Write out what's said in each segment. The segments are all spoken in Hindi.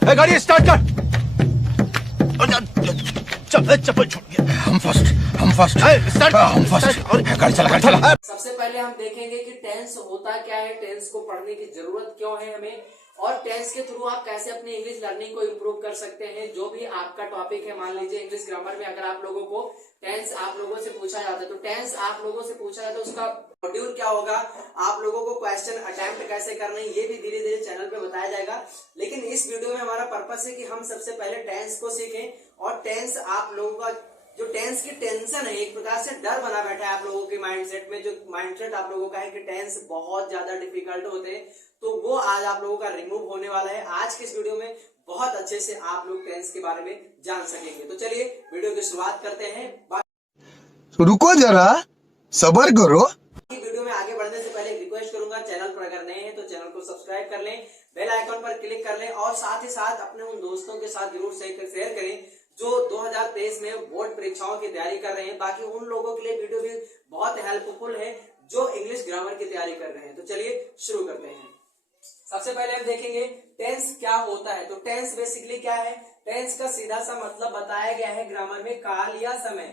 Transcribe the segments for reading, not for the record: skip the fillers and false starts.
गाड़ी स्टार्ट कर। चप्पल छोड़ गया। हम फर्स्ट स्टार्ट। गाड़ी चला गाड़ी चला। सबसे पहले हम देखेंगे कि टेंस होता क्या है, टेंस को पढ़ने की जरूरत क्यों है हमें, और टेंस के थ्रू आप कैसे अपनी इंग्लिश लर्निंग को इम्प्रूव कर सकते हैं। जो भी आपका टॉपिक है, मान लीजिए इंग्लिश ग्रामर में अगर आप लोगों को टेंस आप लोगों से पूछा जाता है, तो टेंस आप लोगों से पूछा जाता है, उसका मॉड्यूल क्या होगा, आप लोगों को क्वेश्चन अटेम्प्ट कैसे करना है, ये भी धीरे धीरे चैनल पे बताया जाएगा। लेकिन इस वीडियो में हमारा पर्पस है कि हम सबसे पहले टेंस को सीखें, और टेंस आप लोगों का जो टेंस की टेंशन है, एक प्रकार से डर बना बैठा है आप लोगों के माइंडसेट में, जो माइंडसेट आप लोगों का है कि टेंस बहुत ज्यादा डिफिकल्ट होते हैं, तो वो आज आप लोगों का रिमूव होने वाला है। आज के इस वीडियो में बहुत अच्छे से आप लोग टेंस के बारे में जान सकेंगे। तो चलिए वीडियो की शुरुआत करते हैं। रुको जरा, सब्र करो। वीडियो में आगे बढ़ने से पहले रिक्वेस्ट करूंगा, चैनल पर अगर नए हैं तो चैनल को सब्सक्राइब कर लें, बेल आइकन पर क्लिक कर लें, और साथ ही साथ अपने उन दोस्तों के साथ जरूर शेयर करें जो 2023 में बोर्ड परीक्षाओं की तैयारी कर रहे हैं। बाकी उन लोगों के लिए वीडियो भी बहुत हेल्पफुल है जो इंग्लिश ग्रामर की तैयारी कर रहे हैं। तो चलिए शुरू करते हैं। सबसे पहले हम देखेंगे टेंस क्या होता है। तो टेंस बेसिकली क्या है, टेंस का सीधा सा मतलब बताया गया है ग्रामर में, काल या समय।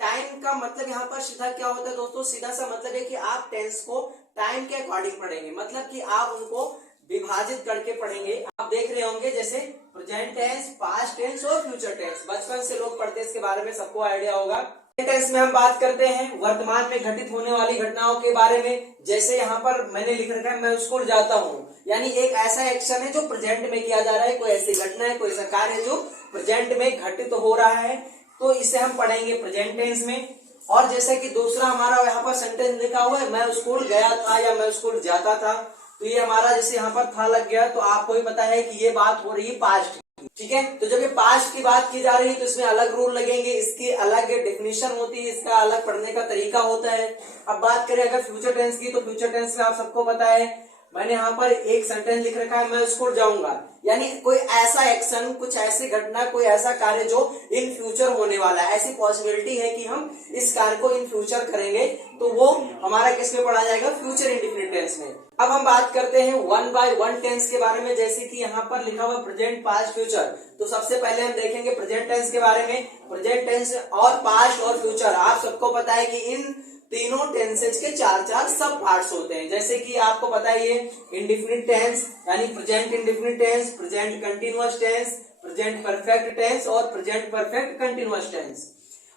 टाइम का मतलब यहाँ पर सीधा क्या होता है दोस्तों, सीधा सा मतलब है कि आप टेंस को टाइम के अकॉर्डिंग पढ़ेंगे, मतलब कि आप उनको विभाजित करके पढ़ेंगे। आप देख रहे होंगे जैसे प्रेजेंट टेंस, पास्ट टेंस और फ्यूचर टेंस, बचपन से लोग पढ़ते हैं, इसके बारे में सबको आइडिया होगा। टेंस में हम बात करते हैं वर्तमान में घटित होने वाली घटनाओं के बारे में। जैसे यहाँ पर मैंने लिख रखा है, मैं स्कूल जाता हूँ, यानी एक ऐसा एक्शन है जो प्रेजेंट में किया जा रहा है, कोई ऐसी घटना है, कोई ऐसा कार्य है जो प्रेजेंट में घटित हो रहा है, तो इसे हम पढ़ेंगे प्रेजेंट टेंस में। और जैसे कि दूसरा हमारा यहाँ पर सेंटेंस लिखा हुआ है, मैं स्कूल गया था या मैं स्कूल जाता था, तो ये हमारा जैसे यहाँ पर था लग गया, तो आपको भी पता है कि ये बात हो रही है पास्ट की, ठीक है। तो जब ये पास्ट की बात की जा रही है तो इसमें अलग रूल लगेंगे, इसकी अलग डेफिनेशन होती है, इसका अलग पढ़ने का तरीका होता है। अब बात करें अगर फ्यूचर टेंस की, तो फ्यूचर टेंस में आप सबको पता है, मैंने यहाँ पर एक सेंटेंस लिख रखा है, मैं स्कूल जाऊंगा, यानी कोई ऐसा एक्शन, कुछ ऐसी घटना, कोई ऐसा कार्य जो इन फ्यूचर होने वाला है, ऐसी पॉसिबिलिटी है कि हम इस कार्य को इन फ्यूचर करेंगे, तो वो हमारा किस में पढ़ा जाएगा, फ्यूचर इंडेफिनिट टेंस में। अब हम बात करते हैं वन बाय वन टेंस के बारे में, जैसे कि यहाँ पर लिखा हुआ प्रेजेंट, पास्ट, फ्यूचर। तो सबसे पहले हम देखेंगे प्रेजेंट टेंस के बारे में। प्रेजेंट टेंस और पास्ट और फ्यूचर, आप सबको पता है कि इन तीनों टेंसेज के चार चार सब पार्ट्स होते हैं। जैसे कि आपको पता है ये इंडेफिनिट टेंस यानी present indefinite tense, present continuous tense, present perfect tense और प्रेजेंट परफेक्ट कंटिन्यूअस टेंस।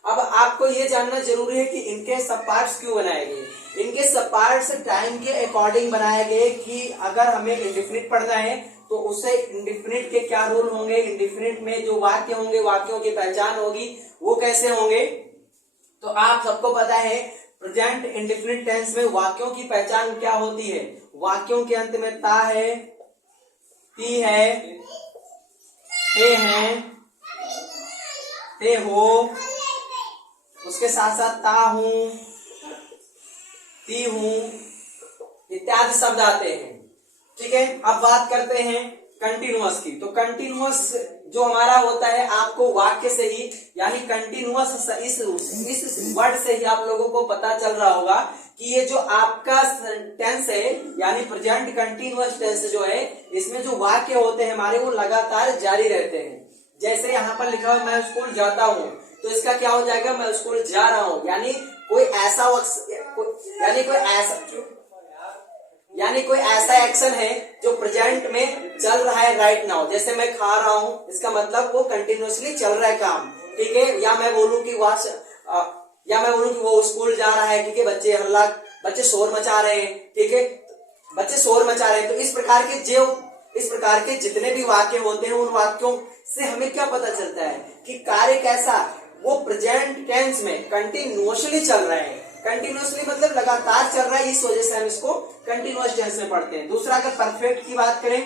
अब आपको ये जानना जरूरी है कि इनके सब पार्ट्स क्यों बनाए गए। इनके सब पार्ट्स टाइम के अकॉर्डिंग बनाए गए कि अगर हमें इंडेफिनिट पढ़ना है तो उससे इंडेफिनिट के क्या रूल होंगे, इंडेफिनिट में जो वाक्य होंगे, वाक्यों की पहचान होगी, वो कैसे होंगे। तो आप सबको पता है प्रेजेंट इंडेफिनिट टेंस में वाक्यों की पहचान क्या होती है, वाक्यों के अंत में ता है, ती है, ते हैं, ते हो, उसके साथ साथ ता हूं, ती हूं इत्यादि शब्द आते हैं, ठीक है। अब बात करते हैं कंटिन्यूअस की। तो कंटिन्यूअस जो हमारा होता है, आपको वाक्य से ही यानी कंटिन्यूअस इस वर्ड से ही आप लोगों को पता चल रहा होगा कि ये जो आपका टेंस है यानी प्रेजेंट कंटिन्यूअस टेंस जो है, इसमें जो वाक्य होते हैं हमारे वो लगातार जारी रहते हैं। जैसे यहाँ पर लिखा हुआ मैं स्कूल जाता हूँ, तो इसका क्या हो जाएगा, मैं स्कूल जा रहा हूँ, यानी कोई ऐसा एक्शन है जो प्रेजेंट में चल रहा है राइट नाउ। जैसे मैं खा रहा हूँ, इसका मतलब वो कंटिन्यूअसली चल रहा है काम, ठीक है। या मैं बोलूँ कि वो स्कूल जा रहा है, ठीक है, बच्चे शोर मचा रहे हैं, ठीक है, बच्चे शोर मचा रहे हैं। तो इस प्रकार के जितने भी वाक्य होते हैं, उन वाक्यों से हमें क्या पता चलता है कि कार्य कैसा, वो प्रेजेंट टेंस में कंटिन्यूअसली चल रहा है। कंटिन्यूअसली मतलब लगातार चल रहा है, इस वजह से हम इसको कंटिन्यूअस टेंस में पढ़ते हैं। दूसरा अगर परफेक्ट की बात करें,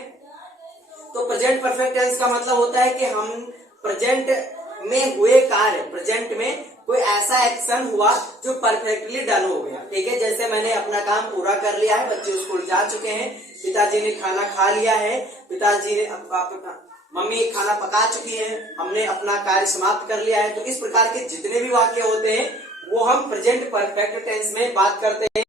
तो प्रेजेंट परफेक्ट टेंस का मतलब होता है कि हम प्रेजेंट में हुए कार्य, प्रेजेंट में कोई ऐसा एक्शन हुआ जो परफेक्टली डन हो गया, ठीक है। जैसे मैंने अपना काम पूरा कर लिया है, बच्चे स्कूल जा चुके हैं, पिताजी ने खाना खा लिया है, मम्मी खाना पका चुकी है, हमने अपना कार्य समाप्त कर लिया है। तो इस प्रकार के जितने भी वाक्य होते हैं वो हम प्रेजेंट परफेक्ट टेंस में बात करते हैं।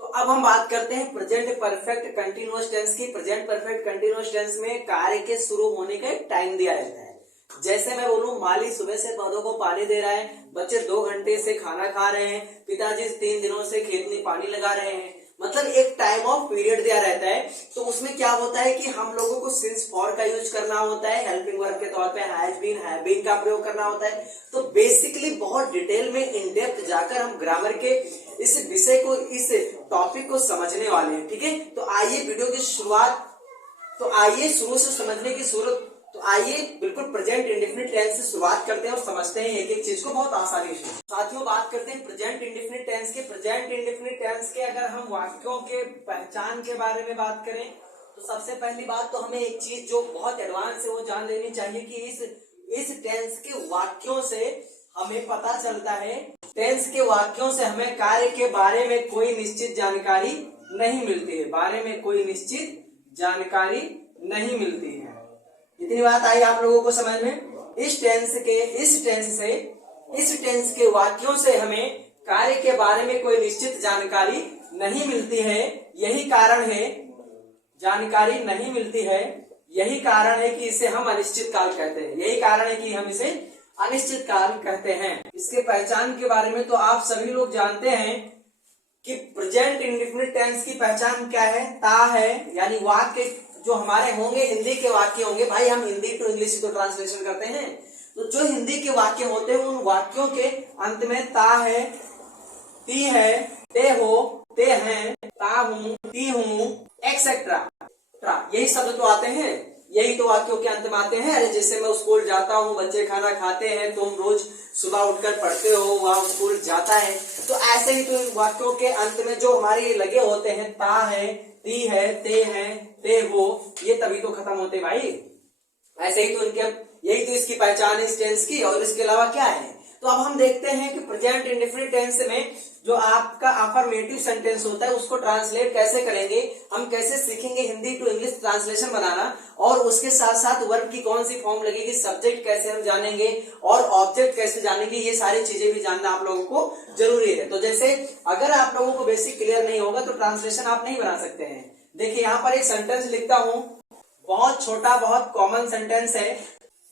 तो अब हम बात करते हैं प्रेजेंट परफेक्ट कंटिन्यूअस टेंस की। प्रेजेंट परफेक्ट कंटिन्यूअस टेंस में कार्य के शुरू होने का टाइम दिया रहता है। जैसे मैं बोलूं, माली सुबह से पौधों को पानी दे रहा है, बच्चे 2 घंटे से खाना खा रहे हैं, पिताजी 3 दिनों से खेत में पानी लगा रहे हैं, मतलब एक टाइम ऑफ पीरियड दिया रहता है। तो उसमें क्या होता है कि हम लोगों को सिंस फॉर का यूज करना होता है, हेल्पिंग वर्ब के तौर पे हैज बीन, हैव बीन का प्रयोग करना होता है। तो बेसिकली बहुत डिटेल में इन डेप्थ जाकर हम ग्रामर के इस विषय को, इस टॉपिक को समझने वाले हैं, ठीक है। तो आइए वीडियो की शुरुआत, तो आइए शुरू से समझने की सूरत, तो आइए बिल्कुल प्रेजेंट इंडेफिनिट टेंस से शुरुआत करते हैं और समझते हैं एक एक चीज को बहुत आसानी से। साथियों, बात करते हैं प्रेजेंट इंडेफिनिट टेंस के। प्रेजेंट इंडेफिनिट टेंस के अगर हम वाक्यों के पहचान के बारे में बात करें तो सबसे पहली बात तो हमें एक चीज जो बहुत एडवांस है वो जान लेनी चाहिए कि इस टेंस के वाक्यों से हमें पता चलता है, टेंस के वाक्यों से हमें कार्य के बारे में कोई निश्चित जानकारी नहीं मिलती है, बारे में कोई निश्चित जानकारी नहीं मिलती है। इतनी बात आई आप लोगों को समझ में। इस टेंस के वाक्यों से हमें कार्य के बारे में कोई निश्चित जानकारी नहीं मिलती है, यही कारण है, जानकारी नहीं मिलती है, यही कारण है कि इसे हम अनिश्चित काल कहते हैं, यही कारण है कि हम इसे अनिश्चित काल कहते हैं। इसके पहचान के बारे में तो आप सभी लोग जानते हैं कि प्रेजेंट इंडेफिनिट टेंस की पहचान क्या है, ता है, यानी वाक्य जो हमारे होंगे, हिंदी के वाक्य होंगे, भाई हम हिंदी टू इंग्लिश तो ट्रांसलेशन करते हैं, तो जो हिंदी के वाक्य होते हैं उन वाक्यों के अंत में ता है, ती है, ते हो, ते हैं, ता हूं, ती हूं, एक्सेट्रा, यही शब्द तो आते हैं, यही तो वाक्यों के अंत में आते हैं। अरे जैसे मैं स्कूल जाता हूँ, बच्चे खाना खाते हैं, तुम रोज सुबह उठकर पढ़ते हो, वह स्कूल जाता है, तो ऐसे ही तो इन वाक्यों के अंत में जो हमारे लगे होते हैं, ता है, ती है, ते हैं, ते हो, ये तभी तो खत्म होते भाई। ऐसे ही तो इनके, यही तो इसकी पहचान है इस टेंस की, और इसके अलावा क्या है। तो अब हम देखते हैं कि प्रेजेंट इंडेफिनिट टेंस में जो आपका अफर्मेटिव सेंटेंस होता है उसको ट्रांसलेट कैसे करेंगे, हम कैसे सीखेंगे हिंदी टू इंग्लिश ट्रांसलेशन बनाना, और उसके साथ साथ वर्ब की कौन सी फॉर्म लगेगी, सब्जेक्ट कैसे हम जानेंगे और ऑब्जेक्ट कैसे जानेंगे, ये सारी चीजें भी जानना आप लोगों को जरूरी है। तो जैसे अगर आप लोगों को बेसिक क्लियर नहीं होगा तो ट्रांसलेशन आप नहीं बना सकते हैं। देखिए यहाँ पर एक सेंटेंस लिखता हूं, बहुत छोटा, बहुत कॉमन सेंटेंस है,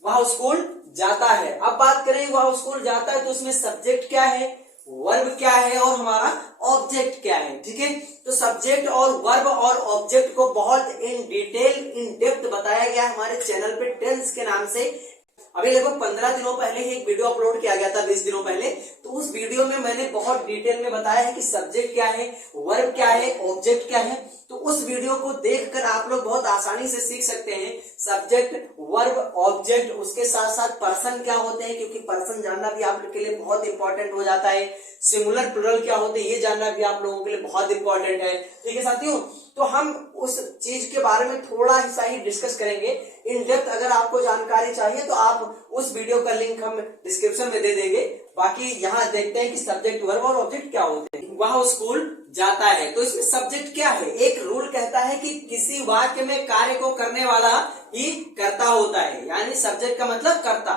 वह स्कूल जाता है। अब बात करें वह स्कूल जाता है तो उसमें सब्जेक्ट क्या है, वर्ब क्या है और हमारा ऑब्जेक्ट क्या है, ठीक है। तो सब्जेक्ट और वर्ब और ऑब्जेक्ट को बहुत इन डिटेल, इन डेप्थ बताया गया हमारे चैनल पे टेंस के नाम से। अभी लगभग 15 दिनों पहले ही एक वीडियो अपलोड किया गया था, 20 दिनों पहले, तो उस वीडियो में मैंने बहुत डिटेल में बताया है कि सब्जेक्ट क्या है, वर्ब क्या है, ऑब्जेक्ट क्या है। तो उस वीडियो को देखकर आप लोग बहुत आसानी से सीख सकते हैं सब्जेक्ट, वर्ब, ऑब्जेक्ट, उसके साथ साथ पर्सन क्या होते हैं, क्योंकि पर्सन जानना भी आप लोग के लिए बहुत इंपॉर्टेंट हो जाता है। सिंगुलर प्लूरल क्या होते हैं ये जानना भी आप लोगों के लिए बहुत इंपॉर्टेंट है, ठीक है साथियों। तो हम उस चीज के बारे में थोड़ा सा ही डिस्कस करेंगे इन डेप्थ। अगर आपको जानकारी चाहिए तो आप उस वीडियो का लिंक हम डिस्क्रिप्शन में दे देंगे। बाकी यहाँ देखते हैं कि सब्जेक्ट, वर्ब और ऑब्जेक्ट क्या होते हैं। वह स्कूल जाता है, तो इसमें सब्जेक्ट क्या है, एक रूल कहता है कि किसी वाक्य में कार्य को करने वाला ही कर्ता होता है, यानी सब्जेक्ट का मतलब कर्ता,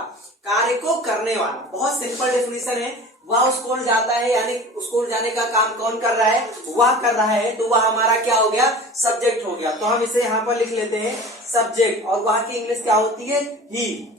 कार्य को करने वाला। बहुत सिंपल डेफिनेशन है, वह स्कूल जाता है यानी स्कूल जाने का काम कौन कर रहा है, वह कर रहा है, तो वह हमारा क्या हो गया, सब्जेक्ट हो गया। तो हम इसे यहाँ पर लिख लेते हैं सब्जेक्ट, और वह की इंग्लिश क्या होती है, ही।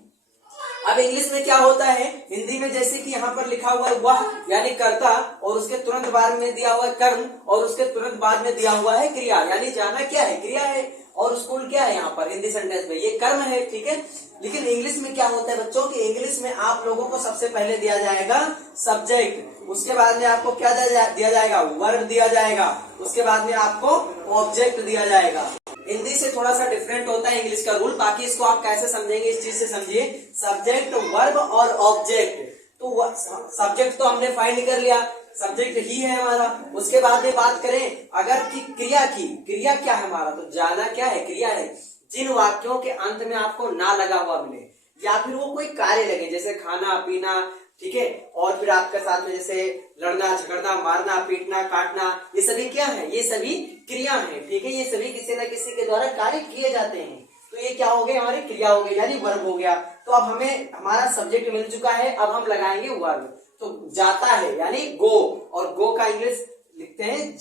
अब इंग्लिश में क्या होता है, हिंदी में जैसे कि यहाँ पर लिखा हुआ है वह यानी कर्ता, और उसके तुरंत बाद में दिया हुआ है कर्म, और उसके तुरंत बाद में दिया हुआ है क्रिया, यानी जाना क्या है, क्रिया है, और स्कूल क्या है यहाँ पर हिंदी सेंटेंस में, ये कर्म है, ठीक है। लेकिन इंग्लिश में क्या होता है बच्चों की, इंग्लिश में आप लोगों को सबसे पहले दिया जाएगा सब्जेक्ट, उसके बाद में आपको क्या दिया जाएगा, वर्ब दिया जाएगा, उसके बाद में आपको ऑब्जेक्ट दिया जाएगा। हिंदी से थोड़ा सा डिफरेंट होता है इंग्लिश का रूल, बाकी इसको आप कैसे समझेंगे इस चीज से समझिए, सब्जेक्ट, वर्ब और ऑब्जेक्ट। तो सब्जेक्ट तो हमने फाइंड कर लिया, सब्जेक्ट ही है हमारा। उसके बाद में बात करें अगर कि क्रिया की, क्रिया क्या है हमारा, तो जाना क्या है, क्रिया है। जिन वाक्यों के अंत में आपको ना लगा हुआ मिले या फिर वो कोई कार्य लगे, जैसे खाना पीना, ठीक है, और फिर आपके साथ में जैसे लड़ना झगड़ना, मारना पीटना काटना, ये सभी क्या है, ये सभी क्रिया है, ठीक है। ये सभी किसी न किसी के द्वारा कार्य किए जाते हैं, तो ये क्या हो गए, हमारी क्रिया हो गई, यानी वर्ब हो गया। तो अब हमें हमारा सब्जेक्ट मिल चुका है, अब हम लगाएंगे वर्ब। तो जाता है यानी गो, और गो का इंग्लिश लिखते हैं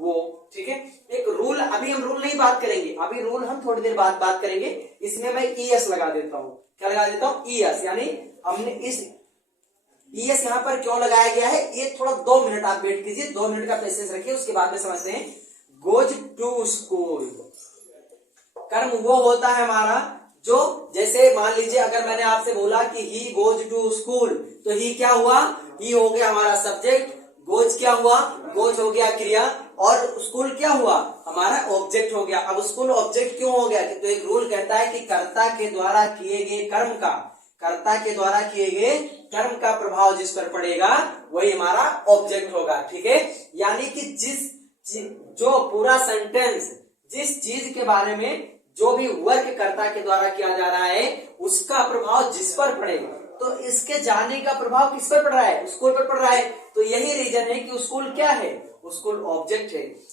वो, ठीक है। एक रूल, अभी हम रूल नहीं बात करेंगे, अभी रूल हम थोड़ी देर बाद बात करेंगे। इसमें मैं ईएस लगा देता हूं, क्या लगा देता हूं, ईएस, यानी हमने इस ईएस यहां पर क्यों लगाया गया है, ये थोड़ा 2 मिनट आप वेट कीजिए, 2 मिनट का पेशेंस रखिए, उसके बाद में समझते हैं। गोज टू स्कूल, कर्म वो होता है हमारा जो, जैसे मान लीजिए अगर मैंने आपसे बोला कि ही गोज टू स्कूल, तो ही क्या हुआ, ही हो गया हमारा सब्जेक्ट, गोज क्या हुआ, गोज हो गया क्रिया, और स्कूल क्या हुआ, हमारा ऑब्जेक्ट हो गया। अब स्कूल ऑब्जेक्ट क्यों हो गया, तो एक रूल कहता है कि कर्ता के द्वारा किए गए कर्म का, कर्ता के द्वारा किए गए कर्म का प्रभाव जिस पर पड़ेगा वही हमारा ऑब्जेक्ट होगा, ठीक है। यानी कि जो पूरा सेंटेंस, जिस चीज के बारे में जो भी वर्क कर्ता के द्वारा किया जा रहा है उसका प्रभाव जिस पर पड़ेगा, तो इसके जाने का प्रभाव किस पर पड़ रहा है, स्कूल पर पड़ रहा है। तो यही रीजन है कि स्कूल क्या है, स्कूल ऑब्जेक्ट है।